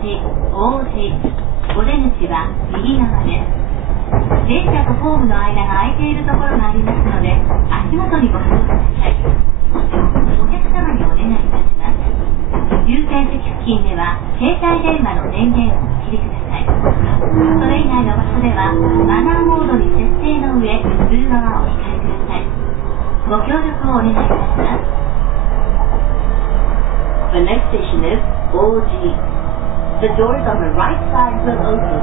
字、大字。お出口は右側です。電車とホームの間が空いているところがありますので、足元にご注意ください。お客様にお願いいたします。優先席付近では、携帯電話の電源をお切りください。それ以外の場所では、マナーモードに設定の上、通話はお控えください。ご協力をお願いいたします。The next station is Oji. The doors on the right side will open.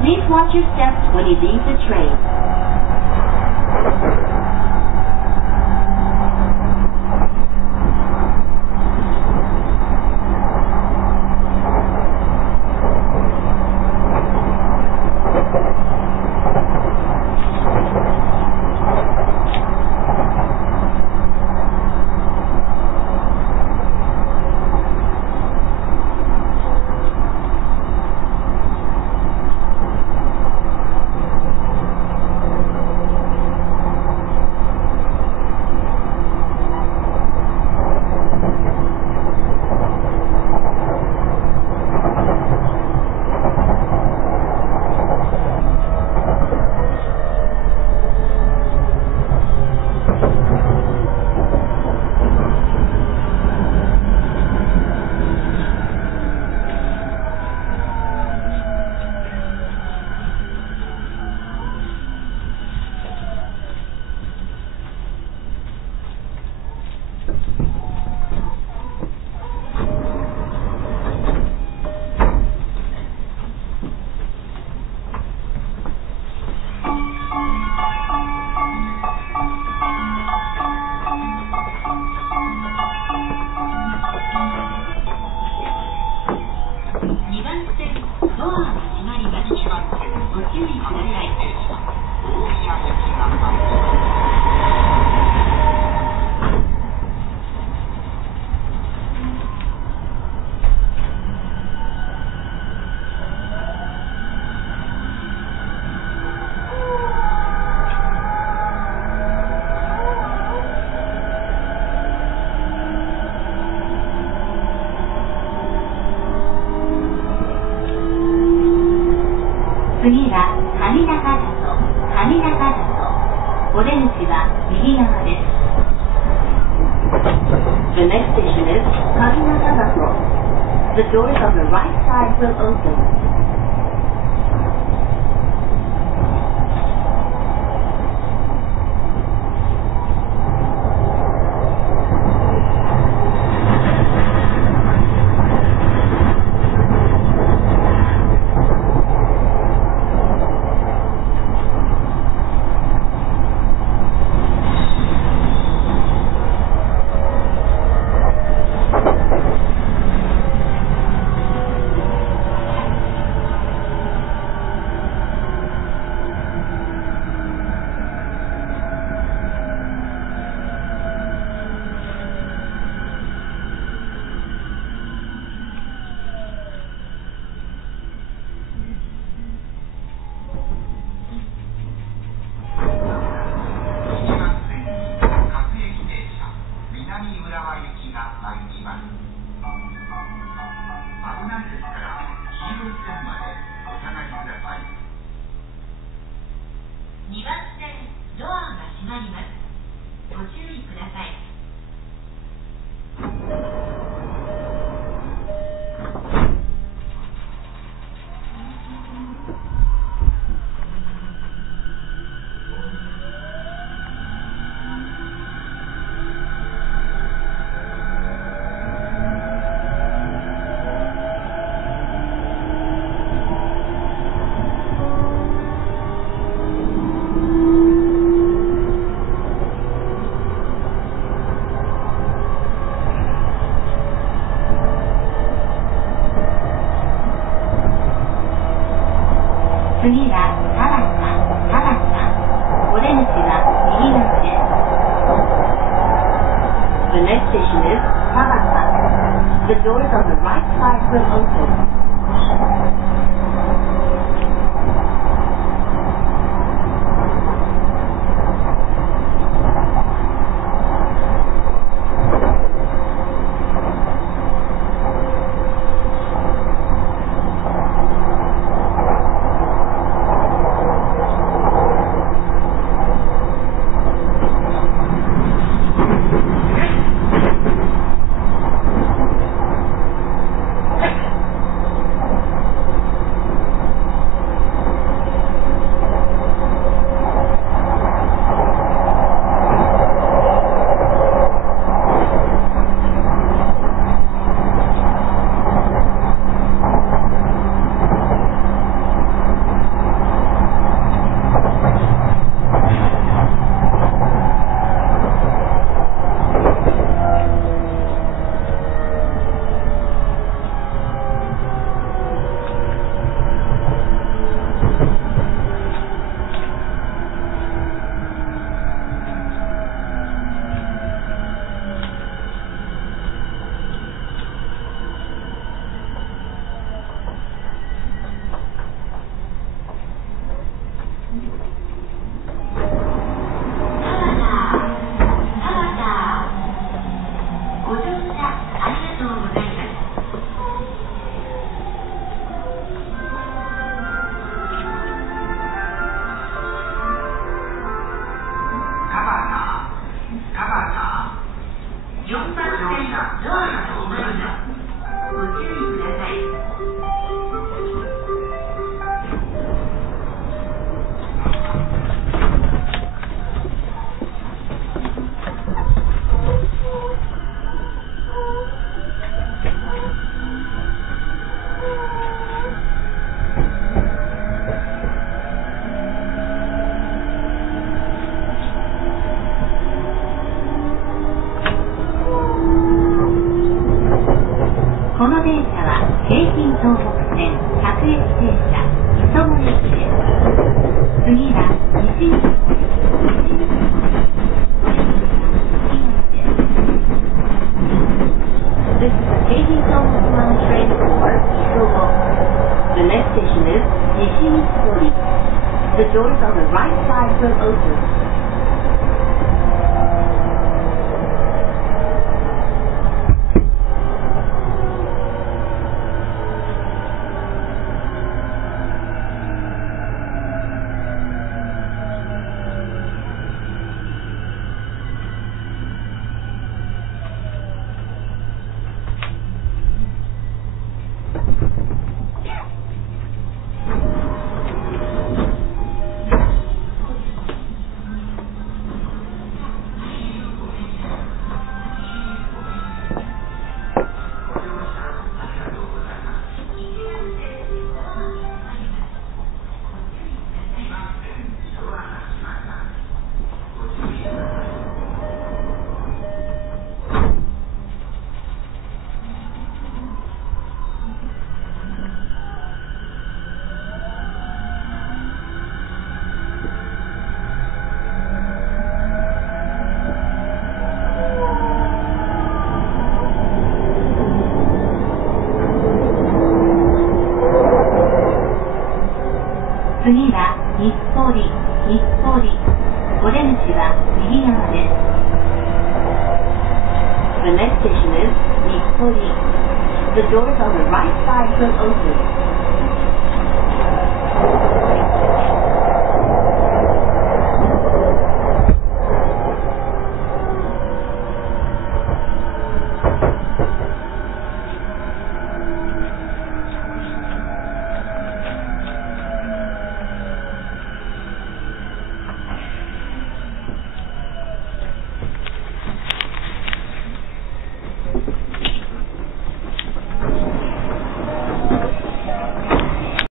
Please watch your steps when you leave the train. 次は上中里、上中里。お出口は右側です。The next station is 上中里。The doors on the right side will open. 次は田端。お出口は右側です。The next station is 田端。The doors on the right side will open. 「the right side will open.次は日暮里、日暮里。お出口は右側です。The next station is 日暮里。The doors on the right side will open.